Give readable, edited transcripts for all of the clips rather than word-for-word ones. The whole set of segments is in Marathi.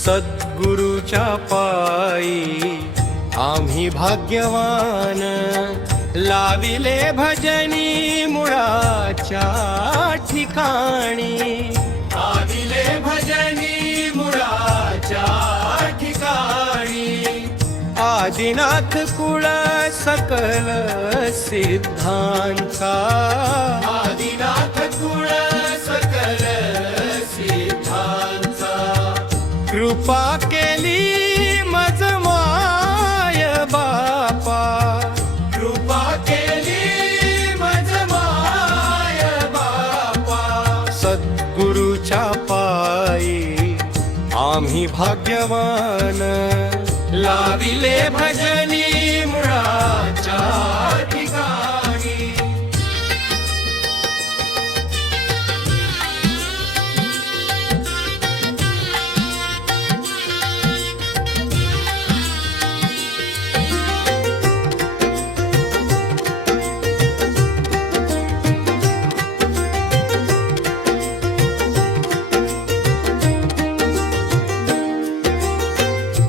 सद्गुरूच्या पायी आम्ही भाग्यवान, लाविले भजनी मुळाच्या ठिकाणी, लाविले भजनी मुळाच्या ठिकाणी। आदिनाथ कुळ सकल सिद्धांचा, आदिनाथ कुळ सकल सिद्धांचा। कृपा केली मज माय बापा, कृपा केली मज माय बापा। सद्गुरूच्या पायी आम्ही भाग्यवान, लाविले भजनी मुळाच्या ठिकाणी।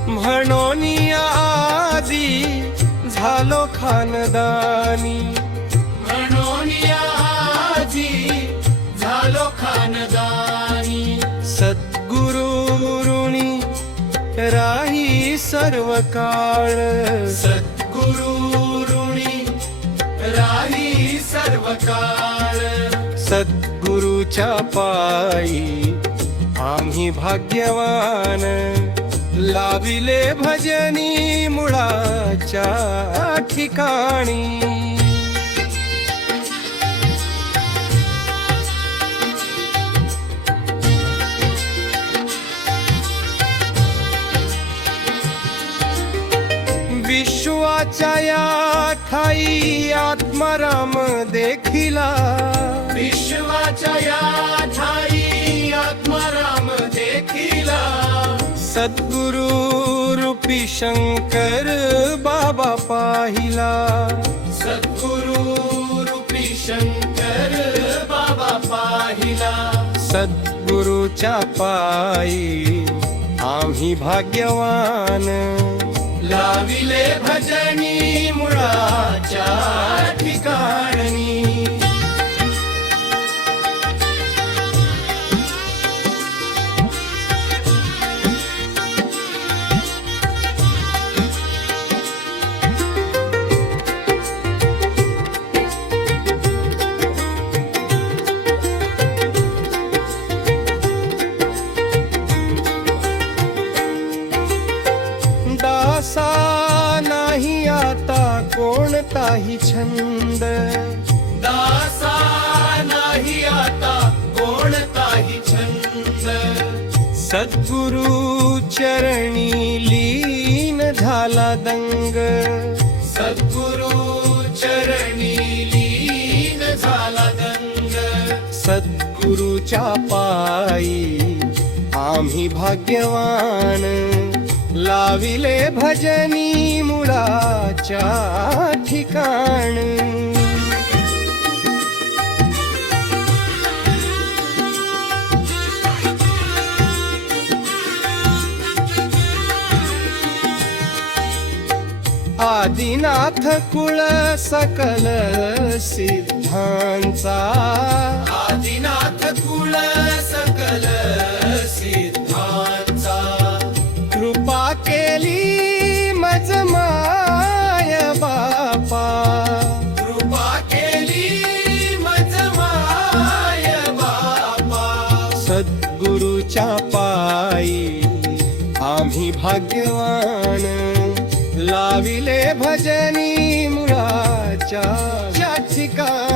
म्हणून आदी झालो खानदानी, म्हणून आदी झालो खानदानी। सद्गुरु ऋणी राही सर्व काळ, सद्गुरु ऋणी राही सर्व काळ। सद्गुरूच्या पायी आम्ही भाग्यवान, लाविले भजनी मुळाच्या ठिकाणी। विश्वाच्या या ठाई आत्माराम देखिला, विश्वाच्या या ठाई आत्माराम देखिला। सद्गुरु रूपी शंकर बाबा पाहिला, सद्गुरु रूपी शंकर बाबा पाहिला। सद्गुरूच्या पायी आम्ही भाग्यवान, लाविले भजनी मुळाच्या ठिकाणी। दासा नाही आता कोणताही छंद, दासा नाही आता कोणताही छंद। सद्गुरु चरणी लीन झाला दंग, सद्गुरु चरणी लीन झाला दंग। सद्गुरूच्या पायी आम्ही भाग्यवान, लाविले भजनी मुळाच्या ठिकाण। आदिनाथ कुळ सकल सिद्धांचा, आदिनाथ कुळ सकल सिद्धांचा। कृपा केली मज माय बापा, कृपा केली मज माय बापा। सद्गुरूच्या पायी आम्ही भाग्यवान, लाविले भजनी मुळाच्या ठिकाणी।